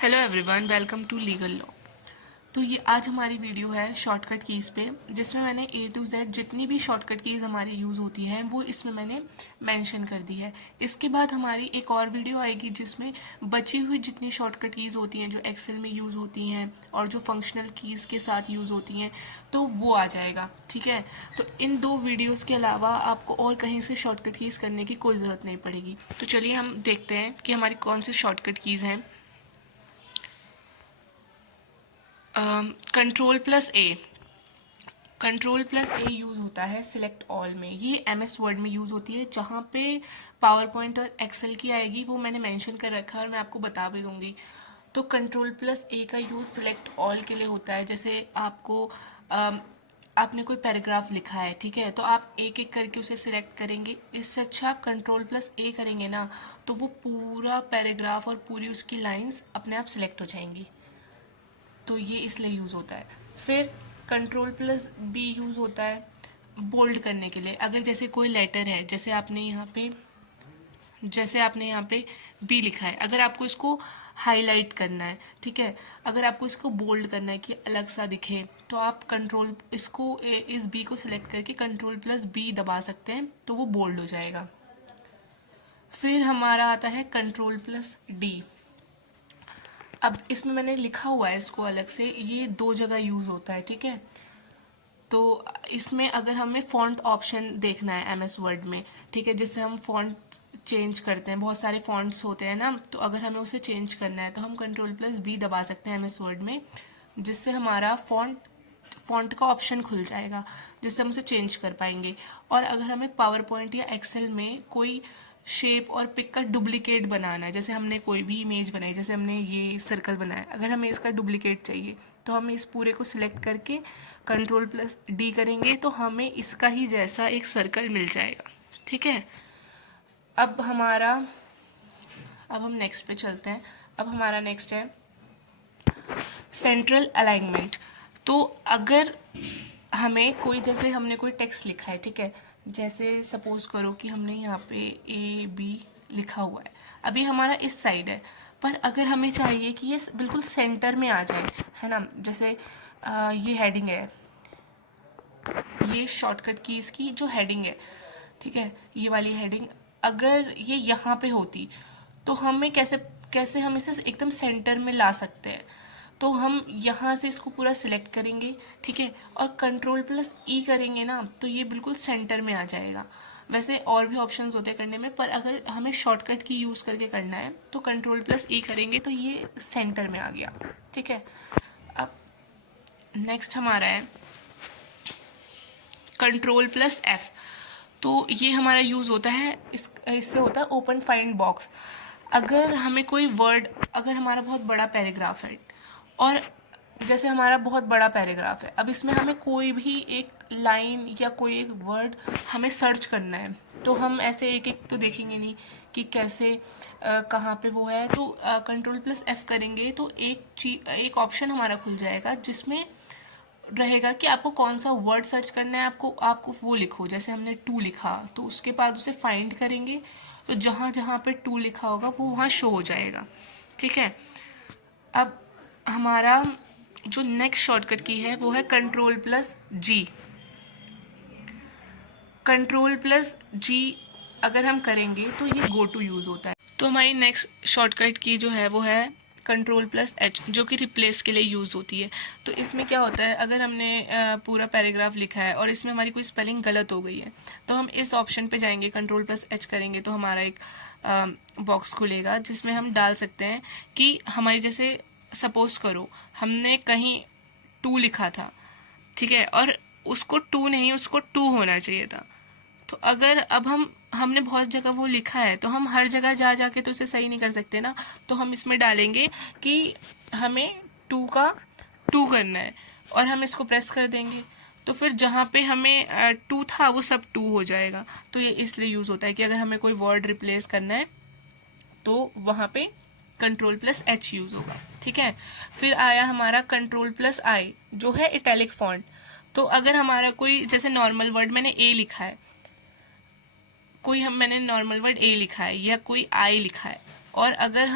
Hello everyone, welcome to legal law. तो ये आज हमारी वीडियो है शॉर्टकट कीज़ पे, जिसमें मैंने ए टू जेड जितनी भी शॉर्टकट कीज़ हमारी यूज़ होती हैं वो इसमें मैंने मेंशन कर दी है। इसके बाद हमारी एक और वीडियो आएगी जिसमें बची हुई जितनी शॉर्टकट कीज़ होती हैं जो एक्सेल में यूज़ होती हैं और जो फंक्शनल कीज़ के साथ यूज़ होती हैं तो वो आ जाएगा। ठीक है, तो इन दो वीडियोज़ के अलावा आपको और कहीं से शॉर्टकट कीज़ करने की कोई ज़रूरत नहीं पड़ेगी। तो चलिए हम देखते हैं कि हमारी कौन सी शॉर्टकट कीज़ हैं। कंट्रोल प्लस ए। कंट्रोल प्लस ए यूज़ होता है सिलेक्ट ऑल में। ये एमएस वर्ड में यूज़ होती है। जहाँ पे पावर पॉइंट और एक्सेल की आएगी वो मैंने मेंशन कर रखा है और मैं आपको बता भी दूंगी। तो कंट्रोल प्लस ए का यूज़ सिलेक्ट ऑल के लिए होता है। जैसे आपने कोई पैराग्राफ लिखा है, ठीक है, तो आप एक एक करके उसे सिलेक्ट करेंगे। इससे अच्छा आप कंट्रोल प्लस ए करेंगे ना तो वो पूरा पैराग्राफ और पूरी उसकी लाइंस अपने आप सिलेक्ट हो जाएंगी। तो ये इसलिए यूज़ होता है। फिर कंट्रोल प्लस बी यूज़ होता है बोल्ड करने के लिए। अगर जैसे कोई लेटर है, जैसे आपने यहाँ पे बी लिखा है, अगर आपको इसको हाईलाइट करना है, ठीक है, अगर आपको इसको बोल्ड करना है कि अलग सा दिखे तो आप इस बी को सिलेक्ट करके कंट्रोल प्लस बी दबा सकते हैं तो वो बोल्ड हो जाएगा। फिर हमारा आता है कंट्रोल प्लस डी। अब इसमें मैंने लिखा हुआ है इसको अलग से, ये दो जगह यूज़ होता है, ठीक है। तो इसमें अगर हमें फ़ॉन्ट ऑप्शन देखना है एमएस वर्ड में, ठीक है, जिससे हम फ़ॉन्ट चेंज करते हैं, बहुत सारे फ़ॉन्ट्स होते हैं ना, तो अगर हमें उसे चेंज करना है तो हम कंट्रोल प्लस बी दबा सकते हैं एमएस वर्ड में, जिससे हमारा फ़ॉन्ट का ऑप्शन खुल जाएगा, जिससे हम उसे चेंज कर पाएंगे। और अगर हमें पावर पॉइंट या एक्सेल में कोई शेप और पिक का डुप्लीकेट बनाना है, जैसे हमने कोई भी इमेज बनाई, जैसे हमने ये सर्कल बनाया, अगर हमें इसका डुप्लीकेट चाहिए तो हम इस पूरे को सिलेक्ट करके कंट्रोल प्लस डी करेंगे तो हमें इसका ही जैसा एक सर्कल मिल जाएगा। ठीक है, अब हम नेक्स्ट पे चलते हैं। अब हमारा नेक्स्ट है सेंट्रल अलाइनमेंट। तो अगर हमें कोई, जैसे हमने कोई टेक्स्ट लिखा है, ठीक है, जैसे सपोज करो कि हमने यहाँ पे ए बी लिखा हुआ है, अभी हमारा इस साइड है, पर अगर हमें चाहिए कि ये बिल्कुल सेंटर में आ जाए, है ना, जैसे ये हेडिंग है, ये शॉर्टकट की इसकी जो हेडिंग है, ठीक है, ये वाली हेडिंग अगर ये यहाँ पे होती तो हमें कैसे कैसे हम इसे एकदम सेंटर में ला सकते हैं। तो हम यहाँ से इसको पूरा सिलेक्ट करेंगे, ठीक है, और कंट्रोल प्लस ई करेंगे ना तो ये बिल्कुल सेंटर में आ जाएगा। वैसे और भी ऑप्शंस होते हैं करने में, पर अगर हमें शॉर्टकट की यूज़ करके करना है तो कंट्रोल प्लस ई करेंगे तो ये सेंटर में आ गया। ठीक है, अब नेक्स्ट हमारा है कंट्रोल प्लस एफ। तो ये हमारा यूज़ होता है इससे होता है ओपन फाइंड बॉक्स। अगर हमें कोई वर्ड, अगर हमारा बहुत बड़ा पैराग्राफ है और जैसे हमारा बहुत बड़ा पैराग्राफ है, अब इसमें हमें कोई भी एक लाइन या कोई एक वर्ड हमें सर्च करना है, तो हम ऐसे एक एक तो देखेंगे नहीं कि कैसे कहाँ पे वो है। तो कंट्रोल प्लस एफ करेंगे तो एक ऑप्शन हमारा खुल जाएगा जिसमें रहेगा कि आपको कौन सा वर्ड सर्च करना है, आपको वो लिखो। जैसे हमने टू लिखा तो उसके बाद उसे फाइंड करेंगे तो जहाँ जहाँ पे टू लिखा होगा वो वहाँ शो हो जाएगा। ठीक है, अब हमारा जो नेक्स्ट शॉर्टकट की है वो है कंट्रोल प्लस जी। कंट्रोल प्लस जी अगर हम करेंगे तो ये गो टू यूज़ होता है। तो हमारी नेक्स्ट शॉर्टकट की जो है वो है कंट्रोल प्लस एच, जो कि रिप्लेस के लिए यूज़ होती है। तो इसमें क्या होता है, अगर हमने पूरा पैराग्राफ लिखा है और इसमें हमारी कोई स्पेलिंग गलत हो गई है तो हम इस ऑप्शन पे जाएंगे, कंट्रोल प्लस एच करेंगे तो हमारा एक बॉक्स खुलेगा जिसमें हम डाल सकते हैं कि हमारी, जैसे सपोज करो हमने कहीं टू लिखा था, ठीक है, और उसको टू नहीं, उसको टू होना चाहिए था। तो अगर अब हमने बहुत जगह वो लिखा है तो हम हर जगह जा जाके तो उसे सही नहीं कर सकते ना, तो हम इसमें डालेंगे कि हमें टू का टू करना है और हम इसको प्रेस कर देंगे तो फिर जहाँ पे हमें टू था वो सब टू हो जाएगा। तो ये इसलिए यूज़ होता है कि अगर हमें कोई वर्ड रिप्लेस करना है तो वहाँ पे कंट्रोल प्लस एच यूज़ होगा। ठीक है, फिर आया हमारा कंट्रोल प्लस आई जो है इटैलिक फॉन्ट। तो अगर हमारा कोई, जैसे नॉर्मल वर्ड मैंने ए लिखा है, मैंने नॉर्मल वर्ड ए लिखा है या कोई आई लिखा है, और अगर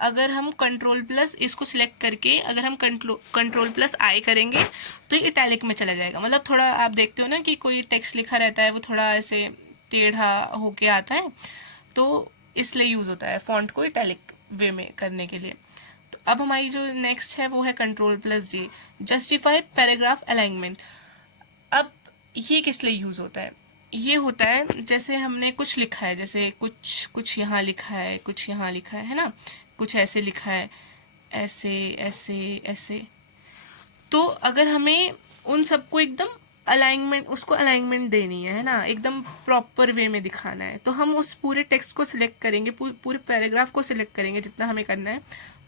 अगर हम कंट्रोल प्लस इसको सिलेक्ट करके अगर हम कंट्रोल प्लस आई करेंगे तो ये इटैलिक में चला जाएगा। मतलब थोड़ा आप देखते हो ना कि कोई टेक्स्ट लिखा रहता है वो थोड़ा ऐसे टेढ़ा होके आता है, तो इसलिए यूज़ होता है फॉन्ट को इटैलिक वे में करने के लिए। तो अब हमारी जो नेक्स्ट है वो है कंट्रोल प्लस जी, जस्टिफाई पैराग्राफ अलाइनमेंट। अब ये किस लिए यूज़ होता है? ये होता है जैसे हमने कुछ लिखा है, जैसे कुछ यहाँ लिखा है, कुछ यहाँ लिखा है ना, कुछ ऐसे लिखा है, ऐसे ऐसे ऐसे। तो अगर हमें उन सबको एकदम अलाइनमेंट, उसको अलाइनमेंट देनी है ना, एकदम प्रॉपर वे में दिखाना है, तो हम उस पूरे टेक्स्ट को सिलेक्ट करेंगे, पूरे पैराग्राफ को सिलेक्ट करेंगे जितना हमें करना है,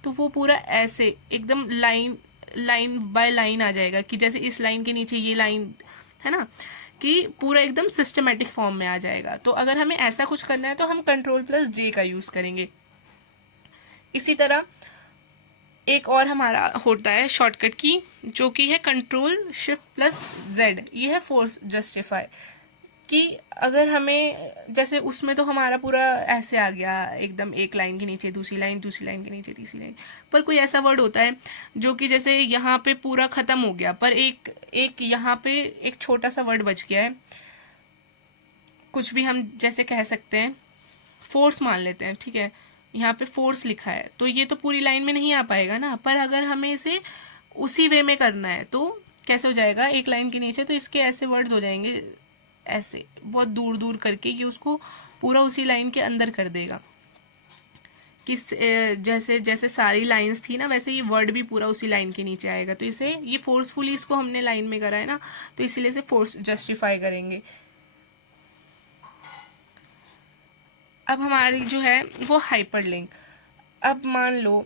तो वो पूरा ऐसे एकदम लाइन बाय लाइन आ जाएगा कि जैसे इस लाइन के नीचे ये लाइन है ना, कि पूरा एकदम सिस्टमेटिक फॉर्म में आ जाएगा। तो अगर हमें ऐसा कुछ करना है तो हम कंट्रोल प्लस जे का यूज़ करेंगे। इसी तरह एक और हमारा होता है शॉर्टकट की, जो कि है कंट्रोल शिफ्ट प्लस जेड। ये है फोर्स जस्टिफाई, कि अगर हमें जैसे उसमें तो हमारा पूरा ऐसे आ गया एकदम, एक लाइन के नीचे दूसरी लाइन, दूसरी लाइन के नीचे तीसरी लाइन, पर कोई ऐसा वर्ड होता है जो कि जैसे यहाँ पे पूरा ख़त्म हो गया पर एक यहाँ पे एक छोटा सा वर्ड बच गया है, कुछ भी हम जैसे कह सकते हैं, फोर्स मान लेते हैं, ठीक है, यहाँ पे फोर्स लिखा है, तो ये तो पूरी लाइन में नहीं आ पाएगा ना, पर अगर हमें इसे उसी वे में करना है तो कैसे हो जाएगा, एक लाइन के नीचे, तो इसके ऐसे वर्ड्स हो जाएंगे ऐसे बहुत दूर दूर करके, कि उसको पूरा उसी लाइन के अंदर कर देगा, कि जैसे जैसे सारी लाइंस थी ना वैसे ये वर्ड भी पूरा उसी लाइन के नीचे आएगा। तो इसे ये फोर्सफुली इसको हमने लाइन में करा है ना, तो इसीलिए इसे फोर्स जस्टिफाई करेंगे। अब हमारी जो है वो हाइपरलिंक। अब मान लो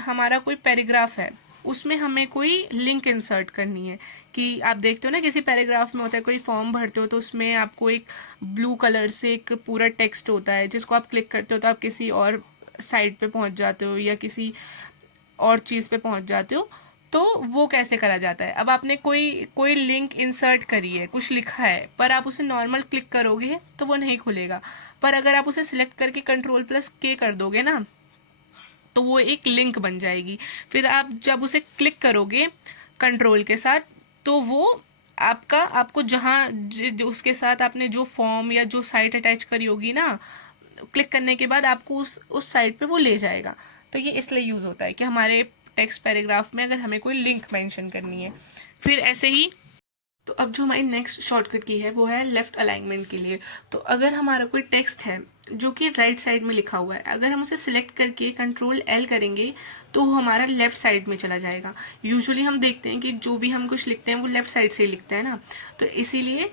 हमारा कोई पैराग्राफ है, उसमें हमें कोई लिंक इंसर्ट करनी है, कि आप देखते हो ना किसी पैराग्राफ में होता है, कोई फॉर्म भरते हो तो उसमें आपको एक ब्लू कलर से एक पूरा टेक्स्ट होता है, जिसको आप क्लिक करते हो तो आप किसी और साइट पे पहुंच जाते हो या किसी और चीज़ पे पहुंच जाते हो। तो वो कैसे करा जाता है? अब आपने कोई लिंक इंसर्ट करी है, कुछ लिखा है, पर आप उसे नॉर्मल क्लिक करोगे तो वो नहीं खुलेगा, पर अगर आप उसे सिलेक्ट करके कंट्रोल प्लस के कर दोगे ना तो वो एक लिंक बन जाएगी। फिर आप जब उसे क्लिक करोगे कंट्रोल के साथ, तो वो आपको जहाँ उसके साथ आपने जो फॉर्म या जो साइट अटैच करी होगी ना, क्लिक करने के बाद आपको उस साइट पे वो ले जाएगा। तो ये इसलिए यूज़ होता है कि हमारे टेक्स्ट पैराग्राफ में अगर हमें कोई लिंक मेंशन करनी है। फिर ऐसे ही तो अब जो हमारी नेक्स्ट शॉर्टकट की है वो है लेफ्ट अलाइनमेंट के लिए। तो अगर हमारा कोई टेक्स्ट है जो कि राइट साइड में लिखा हुआ है, अगर हम उसे सिलेक्ट करके कंट्रोल एल करेंगे तो वो हमारा लेफ्ट साइड में चला जाएगा। यूजुअली हम देखते हैं कि जो भी हम कुछ लिखते हैं वो लेफ्ट साइड से ही लिखते हैं ना, तो इसीलिए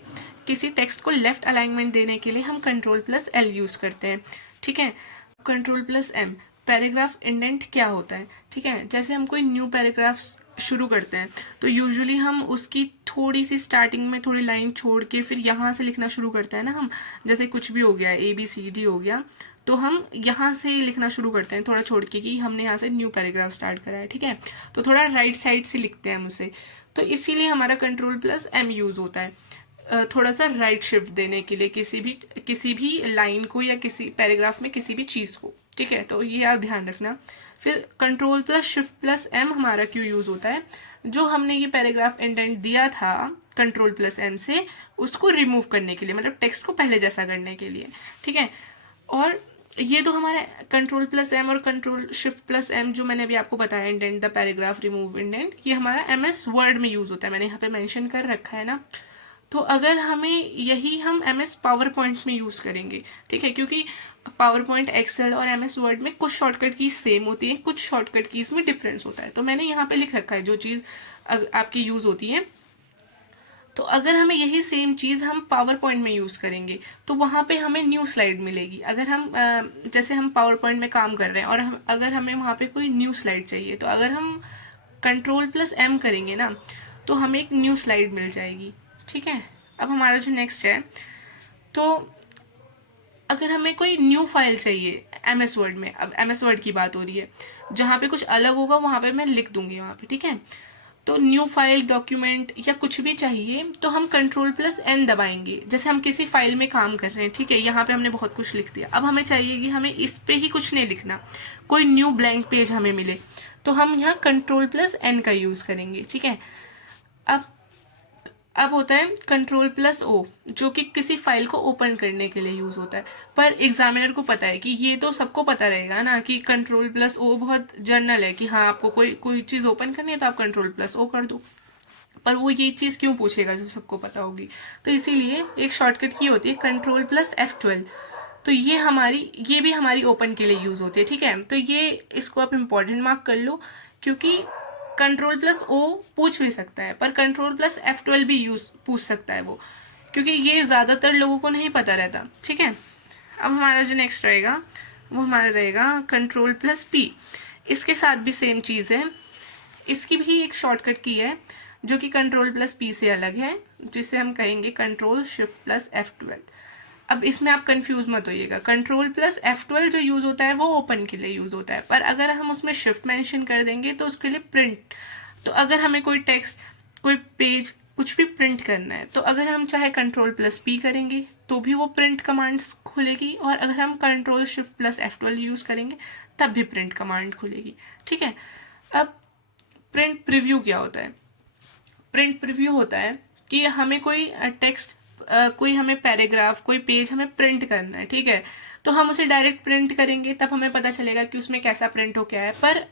किसी टेक्स्ट को लेफ्ट अलाइनमेंट देने के लिए हम कंट्रोल प्लस एल यूज़ करते हैं, ठीक है। Control plus M, paragraph indent क्या होता है, ठीक है। जैसे हम कोई न्यू पैराग्राफ शुरू करते हैं तो यूजुअली हम उसकी थोड़ी सी स्टार्टिंग में थोड़ी लाइन छोड़ के फिर यहाँ से लिखना शुरू करते हैं ना हम, जैसे कुछ भी हो गया ABCD हो गया, तो हम यहाँ से लिखना शुरू करते हैं थोड़ा छोड़ के कि हमने यहाँ से न्यू पैराग्राफ स्टार्ट करा है, ठीक है। तो थोड़ा राइट साइड से लिखते हैं हम उसे, तो इसीलिए हमारा कंट्रोल प्लस एम यूज़ होता है थोड़ा सा राइट शिफ्ट देने के लिए किसी भी लाइन को या किसी पैराग्राफ में किसी भी चीज़ को, ठीक है। तो ये आप ध्यान रखना। फिर control plus shift plus M हमारा क्यों यूज़ होता है, जो हमने ये पैराग्राफ इंडेंट दिया था कंट्रोल प्लस एम से, उसको रिमूव करने के लिए, मतलब टेक्स्ट को पहले जैसा करने के लिए, ठीक है। और ये तो हमारे कंट्रोल प्लस एम और कंट्रोल शिफ्ट प्लस एम जो मैंने अभी आपको बताया, indent the paragraph, remove indent, ये हमारा MS वर्ड में यूज़ होता है, मैंने यहाँ पे मेंशन कर रखा है ना। तो अगर हमें यही हम MS पावर पॉइंट में यूज़ करेंगे, ठीक है, क्योंकि पावर पॉइंट, एक्सेल और MS वर्ड में कुछ शॉर्टकट कीज सेम होती हैं, कुछ शॉर्टकट कीज में डिफरेंस होता है। तो मैंने यहाँ पे लिख रखा है जो चीज़ आपकी यूज़ होती है। तो अगर हमें यही सेम चीज़ हम पावर पॉइंट में यूज़ करेंगे तो वहाँ पे हमें न्यू स्लाइड मिलेगी। अगर हम जैसे हम पावर पॉइंट में काम कर रहे हैं और अगर हमें वहाँ पे कोई न्यू स्लाइड चाहिए, तो अगर हम कंट्रोल प्लस एम करेंगे ना तो हमें एक न्यू स्लाइड मिल जाएगी, ठीक है। अब हमारा जो नेक्स्ट है, तो अगर हमें कोई न्यू फाइल चाहिए MS वर्ड में, अब MS वर्ड की बात हो रही है, जहाँ पे कुछ अलग होगा वहाँ पे मैं लिख दूंगी वहाँ पे, ठीक है। तो न्यू फाइल, डॉक्यूमेंट या कुछ भी चाहिए तो हम Ctrl+N दबाएंगे। जैसे हम किसी फाइल में काम कर रहे हैं, ठीक है, यहाँ पे हमने बहुत कुछ लिख दिया, अब हमें चाहिए कि हमें इस पे ही कुछ नहीं लिखना, कोई न्यू ब्लैंक पेज हमें मिले, तो हम यहाँ Ctrl+N का यूज़ करेंगे, ठीक है। अब अब होता है Ctrl+O, जो कि किसी फाइल को ओपन करने के लिए यूज़ होता है। पर एग्जामिनर को पता है कि ये तो सबको पता रहेगा ना कि Ctrl+O बहुत जनरल है, कि हाँ आपको कोई कोई चीज़ ओपन करनी है तो आप Ctrl+O कर दो, पर वो ये चीज़ क्यों पूछेगा जो सबको पता होगी। तो इसीलिए एक शॉर्टकट की होती है Ctrl+F12। तो ये भी हमारी ओपन के लिए यूज़ होती है, ठीक है। तो ये इसको आप इम्पॉर्टेंट मार्क कर लो, क्योंकि Ctrl+O पूछ भी सकता है, पर Ctrl+F12 भी पूछ सकता है वो, क्योंकि ये ज़्यादातर लोगों को नहीं पता रहता, ठीक है। अब हमारा जो नेक्स्ट रहेगा वो हमारा रहेगा Ctrl+P। इसके साथ भी सेम चीज़ है, इसकी भी एक शॉर्टकट की है जो कि Ctrl+P से अलग है, जिसे हम कहेंगे Ctrl+Shift+F12। अब इसमें आप कंफ्यूज मत होइएगा, Ctrl+F12 जो यूज़ होता है वो ओपन के लिए यूज़ होता है, पर अगर हम उसमें शिफ्ट मेंशन कर देंगे तो उसके लिए प्रिंट। तो अगर हमें कोई टेक्स्ट, कोई पेज, कुछ भी प्रिंट करना है, तो अगर हम चाहे Ctrl+P करेंगे तो भी वो प्रिंट कमांड्स खुलेगी, और अगर हम Ctrl+Shift+F12 यूज़ करेंगे तब भी प्रिंट कमांड खुलेगी, ठीक है। अब प्रिंट प्रीव्यू क्या होता है? प्रिंट प्रीव्यू होता है कि हमें कोई टेक्स्ट, कोई हमें पैराग्राफ, कोई पेज हमें प्रिंट करना है, ठीक है, तो हम उसे डायरेक्ट प्रिंट करेंगे, तब हमें पता चलेगा कि उसमें कैसा प्रिंट हो क्या है। पर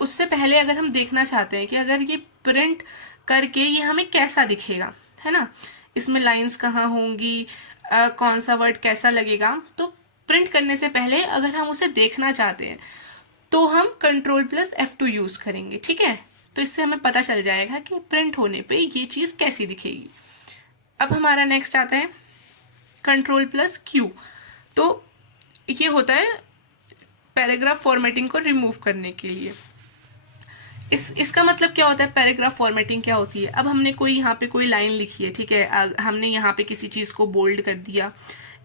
उससे पहले अगर हम देखना चाहते हैं कि अगर ये प्रिंट करके ये हमें कैसा दिखेगा, है ना, इसमें लाइंस कहाँ होंगी, कौन सा वर्ड कैसा लगेगा, तो प्रिंट करने से पहले अगर हम उसे देखना चाहते हैं तो हम Ctrl+F2 यूज़ करेंगे, ठीक है। तो इससे हमें पता चल जाएगा कि प्रिंट होने पे ये चीज़ कैसी दिखेगी। अब हमारा नेक्स्ट आता है Ctrl+Q। तो ये होता है पैराग्राफ फॉर्मेटिंग को रिमूव करने के लिए। इसका मतलब क्या होता है, पैराग्राफ फॉर्मेटिंग क्या होती है? अब हमने कोई यहाँ पे कोई लाइन लिखी है, ठीक है, हमने यहाँ पे किसी चीज़ को बोल्ड कर दिया,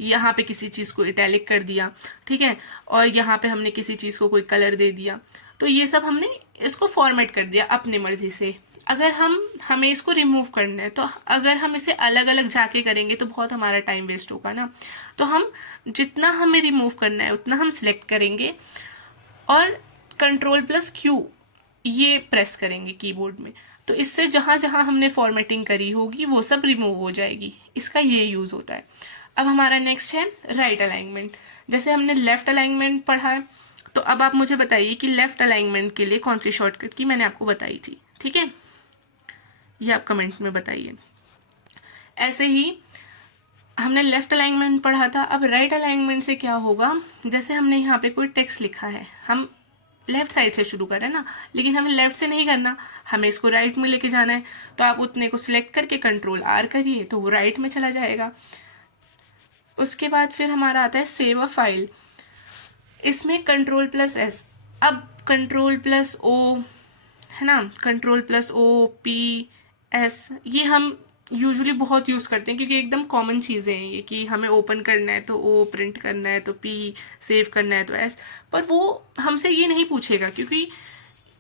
यहाँ पे किसी चीज़ को इटैलिक कर दिया, ठीक है, और यहाँ पे हमने किसी चीज़ को कोई कलर दे दिया, तो ये सब हमने इसको फॉर्मेट कर दिया अपनी मर्जी से। अगर हमें इसको रिमूव करना है, तो अगर हम इसे अलग अलग जाके करेंगे तो बहुत हमारा टाइम वेस्ट होगा ना। तो हम जितना हमें रिमूव करना है उतना हम सिलेक्ट करेंगे और Ctrl+Q ये प्रेस करेंगे कीबोर्ड में, तो इससे जहाँ जहाँ हमने फॉर्मेटिंग करी होगी वो सब रिमूव हो जाएगी। इसका ये यूज़ होता है। अब हमारा नेक्स्ट है राइट अलाइनमेंट। जैसे हमने लेफ्ट अलाइनमेंट पढ़ा है, तो अब आप मुझे बताइए कि लेफ्ट अलाइनमेंट के लिए कौन सी शॉर्टकट की मैंने आपको बताई थी, ठीक है, ये आप कमेंट में बताइए। ऐसे ही हमने लेफ्ट अलाइनमेंट पढ़ा था। अब राइट अलाइनमेंट से क्या होगा, जैसे हमने यहाँ पे कोई टेक्स्ट लिखा है, हम लेफ्ट साइड से शुरू करें ना, लेकिन हमें लेफ्ट से नहीं करना, हमें इसको राइट में लेके जाना है, तो आप उतने को सिलेक्ट करके Ctrl+R करिए तो वो राइट में चला जाएगा। उसके बाद फिर हमारा आता है सेव अ फाइल। इसमें Ctrl+S, अब Ctrl+O है ना, Ctrl+O+P+S ये हम यूजुअली बहुत यूज़ करते हैं, क्योंकि एकदम कॉमन चीज़ें हैं ये, कि हमें ओपन करना है तो O, प्रिंट करना है तो P, सेव करना है तो S। पर वो हमसे ये नहीं पूछेगा, क्योंकि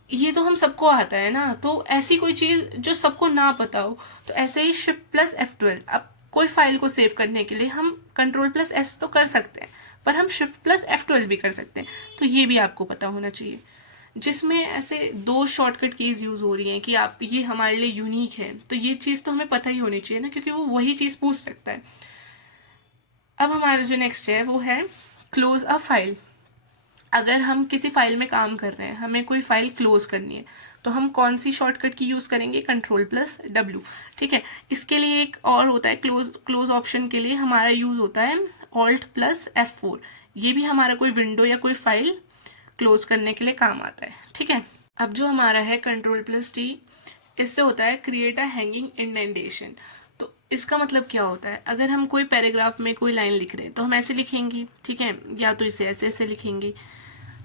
ये तो हम सबको आता है ना। तो ऐसी कोई चीज़ जो सबको ना पता हो, तो ऐसे ही Shift+F12। अब कोई फाइल को सेव करने के लिए हम Ctrl+S तो कर सकते हैं, पर हम Shift+F12 भी कर सकते हैं, तो ये भी आपको पता होना चाहिए। जिसमें ऐसे दो शॉर्टकट कीज़ यूज़ हो रही हैं कि आप, ये हमारे लिए यूनिक है, तो ये चीज़ तो हमें पता ही होनी चाहिए ना, क्योंकि वो वही चीज़ पूछ सकता है। अब हमारा जो नेक्स्ट है वो है क्लोज अ फाइल। अगर हम किसी फाइल में काम कर रहे हैं, हमें कोई फाइल क्लोज करनी है, तो हम कौन सी शॉर्टकट की यूज़ करेंगे, Ctrl+W, ठीक है। इसके लिए एक और होता है, क्लोज ऑप्शन के लिए हमारा यूज़ होता है Alt+F4। ये भी हमारा कोई विंडो या कोई फाइल क्लोज करने के लिए काम आता है, ठीक है। अब जो हमारा है Ctrl+T, इससे होता है क्रिएट अ हैंगिंग इंडेंटेशन। तो इसका मतलब क्या होता है, अगर हम कोई पैराग्राफ में कोई लाइन लिख रहे हैं तो हम ऐसे लिखेंगे, ठीक है, या तो इसे ऐसे ऐसे लिखेंगे।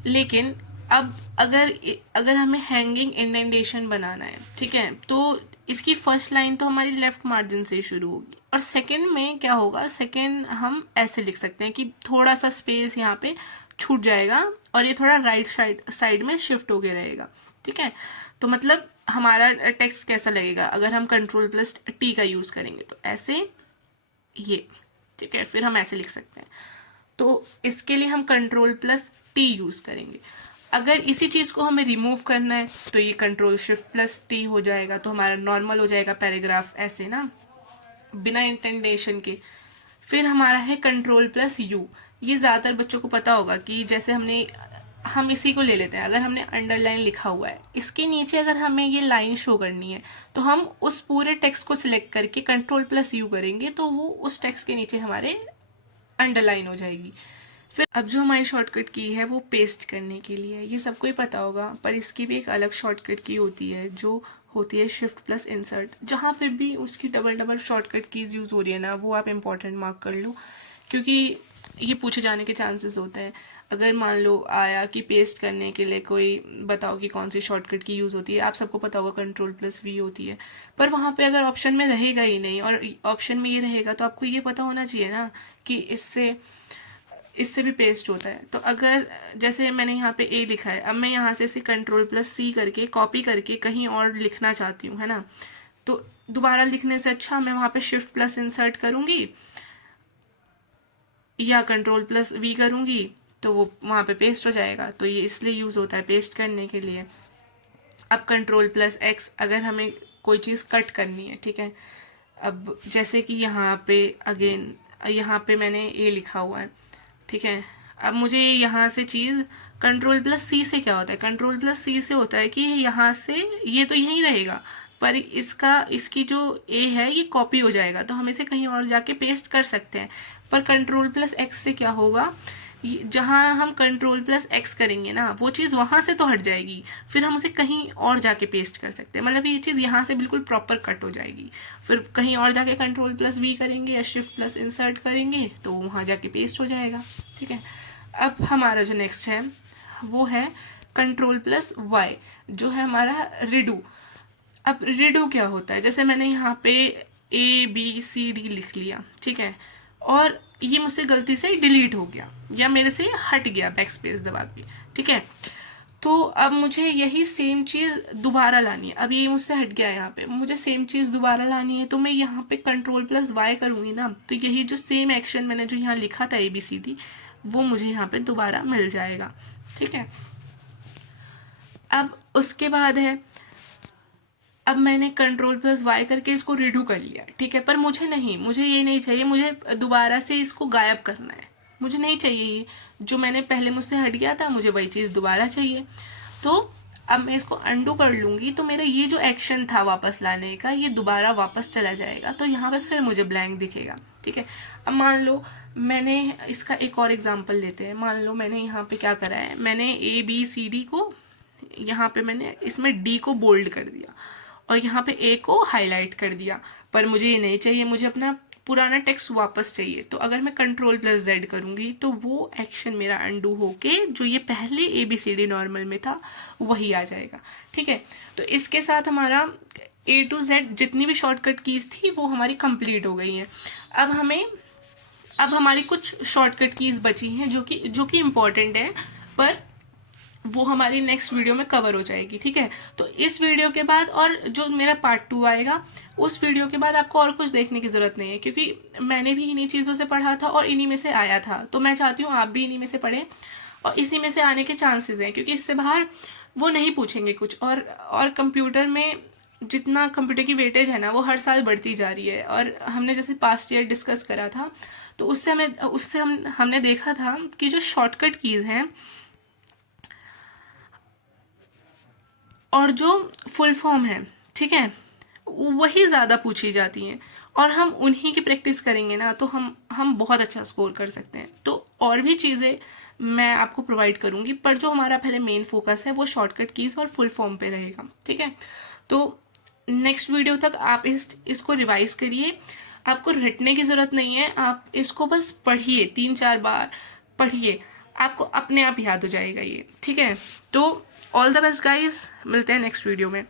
लेकिन अब अगर हमें हैंगिंग इंडेंटेशन बनाना है, ठीक है, तो इसकी फर्स्ट लाइन तो हमारी लेफ्ट मार्जिन से शुरू होगी, और सेकंड में क्या होगा, सेकंड हम ऐसे लिख सकते हैं कि थोड़ा सा स्पेस यहाँ पे छूट जाएगा और ये थोड़ा राइट साइड में शिफ्ट हो के रहेगा, ठीक है। तो मतलब हमारा टेक्स्ट कैसा लगेगा अगर हम कंट्रोल प्लस टी का यूज़ करेंगे, तो ऐसे ये, ठीक है, फिर हम ऐसे लिख सकते हैं। तो इसके लिए हम कंट्रोल प्लस टी यूज़ करेंगे। अगर इसी चीज़ को हमें रिमूव करना है तो ये कंट्रोल शिफ्ट प्लस टी हो जाएगा, तो हमारा नॉर्मल हो जाएगा पैराग्राफ ऐसे ना, बिना इंटेंडेशन के। फिर हमारा है कंट्रोल प्लस यू। ये ज़्यादातर बच्चों को पता होगा कि जैसे हम इसी को ले लेते हैं, अगर हमने अंडरलाइन लिखा हुआ है, इसके नीचे अगर हमें ये लाइन शो करनी है तो हम उस पूरे टेक्स्ट को सिलेक्ट करके कंट्रोल प्लस यू करेंगे, तो वो उस टेक्स्ट के नीचे हमारे अंडरलाइन हो जाएगी। फिर अब जो हमारी शॉर्टकट की है वो पेस्ट करने के लिए, ये सबको ही पता होगा, पर इसकी भी एक अलग शॉर्टकट की होती है जो होती है शिफ्ट प्लस इंसर्ट। जहाँ पे भी उसकी double double shortcut keys use हो रही है ना, वो आप इम्पॉर्टेंट मार्क कर लो, क्योंकि ये पूछे जाने के चांसेस होते हैं। अगर मान लो आया कि पेस्ट करने के लिए कोई बताओ कि कौन सी शॉर्टकट की यूज़ होती है, आप सबको पता होगा कंट्रोल प्लस वी होती है, पर वहाँ पे अगर ऑप्शन में रहेगा ही नहीं और ऑप्शन में ये रहेगा, तो आपको ये पता होना चाहिए ना कि इससे भी पेस्ट होता है। तो अगर जैसे मैंने यहाँ पे ए लिखा है, अब मैं यहाँ से इसे कंट्रोल प्लस सी करके कॉपी करके कहीं और लिखना चाहती हूँ, है ना, तो दोबारा लिखने से अच्छा मैं वहाँ पे शिफ्ट प्लस इंसर्ट करूँगी या कंट्रोल प्लस वी करूँगी, तो वो वहाँ पे पेस्ट हो जाएगा। तो ये इसलिए यूज़ होता है पेस्ट करने के लिए। अब कंट्रोल प्लस एक्स, अगर हमें कोई चीज़ कट करनी है, ठीक है, अब जैसे कि यहाँ पे अगेन यहाँ पे मैंने ए लिखा हुआ है, ठीक है, अब मुझे यहाँ से चीज़ कंट्रोल प्लस सी से क्या होता है, कंट्रोल प्लस सी से होता है कि यहाँ से ये तो यहीं रहेगा, पर इसकी जो ए है ये कॉपी हो जाएगा, तो हम इसे कहीं और जाके पेस्ट कर सकते हैं। पर कंट्रोल प्लस एक्स से क्या होगा, जहाँ हम कंट्रोल प्लस एक्स करेंगे ना, वो चीज़ वहाँ से तो हट जाएगी, फिर हम उसे कहीं और जाके पेस्ट कर सकते हैं, मतलब ये चीज़ यहाँ से बिल्कुल प्रॉपर कट हो जाएगी। फिर कहीं और जाके कंट्रोल प्लस वी करेंगे या शिफ्ट प्लस इंसर्ट करेंगे, तो वहाँ जाके पेस्ट हो जाएगा, ठीक है। अब हमारा जो नेक्स्ट है वो है कंट्रोल प्लस वाई, जो है हमारा रिडू। अब रिडू क्या होता है, जैसे मैंने यहाँ पे ABCD लिख लिया, ठीक है, और ये मुझसे गलती से डिलीट हो गया या मेरे से हट गया बैक स्पेस दबा के, ठीक है, तो अब मुझे यही सेम चीज़ दोबारा लानी है। अब ये मुझसे हट गया, यहाँ पे मुझे सेम चीज़ दोबारा लानी है, तो मैं यहाँ पे कंट्रोल प्लस वाई करूँगी ना, तो यही जो सेम एक्शन मैंने जो यहाँ लिखा था ABCD, वो मुझे यहाँ पे दोबारा मिल जाएगा, ठीक है। अब उसके बाद है, अब मैंने कंट्रोल प्लस वाई करके इसको रिडू कर लिया, ठीक है, पर मुझे ये नहीं चाहिए, मुझे दोबारा से इसको गायब करना है, मुझे नहीं चाहिए ये जो मैंने पहले मुझसे हट गया था, मुझे वही चीज़ दोबारा चाहिए। तो अब मैं इसको अंडू कर लूँगी, तो मेरा ये जो एक्शन था वापस लाने का, ये दोबारा वापस चला जाएगा, तो यहाँ पे फिर मुझे ब्लैंक दिखेगा, ठीक है। अब मान लो मैंने इसका एक और एग्जांपल लेते हैं, मान लो मैंने यहाँ पे क्या करा है, मैंने ABCD को यहाँ पे मैंने इसमें D को बोल्ड कर दिया और यहाँ पे A को हाईलाइट कर दिया, पर मुझे ये नहीं चाहिए, मुझे अपना पुराना टेक्स्ट वापस चाहिए। तो अगर मैं कंट्रोल प्लस Z करूँगी तो वो एक्शन मेरा अंडू होके जो ये पहले ABCD नॉर्मल में था वही आ जाएगा, ठीक है। तो इसके साथ हमारा A to Z जितनी भी शॉर्टकट कीज़ थी वो हमारी कंप्लीट हो गई हैं। अब हमारी कुछ शॉर्टकट कीज़ बची हैं जो कि इम्पॉर्टेंट है, पर वो हमारी नेक्स्ट वीडियो में कवर हो जाएगी, ठीक है। तो इस वीडियो के बाद और जो मेरा पार्ट 2 आएगा, उस वीडियो के बाद आपको और कुछ देखने की ज़रूरत नहीं है, क्योंकि मैंने भी इन्हीं चीज़ों से पढ़ा था और इन्हीं में से आया था, तो मैं चाहती हूँ आप भी इन्हीं में से पढ़ें और इसी में से आने के चांसेस हैं, क्योंकि इससे बाहर वो नहीं पूछेंगे कुछ। और कंप्यूटर में जितना कंप्यूटर की वेटेज है ना, वो हर साल बढ़ती जा रही है, और हमने जैसे पास्ट ईयर डिस्कस करा था, तो उससे हमने देखा था कि जो शॉर्टकट कीज़ हैं और जो फुल फॉर्म है, ठीक है, वही ज़्यादा पूछी जाती हैं, और हम उन्हीं की प्रैक्टिस करेंगे ना, तो हम बहुत अच्छा स्कोर कर सकते हैं। तो और भी चीज़ें मैं आपको प्रोवाइड करूँगी, पर जो हमारा पहले मेन फोकस है वो शॉर्टकट कीज़ और फुल फॉर्म पे रहेगा, ठीक है। तो नेक्स्ट वीडियो तक आप इसको रिवाइज करिए, आपको रटने की ज़रूरत नहीं है, आप इसको बस पढ़िए, 3-4 बार पढ़िए, आपको अपने आप याद हो जाएगा ये, ठीक है। तो ऑल द बेस्ट गाइस, मिलते हैं नेक्स्ट वीडियो में।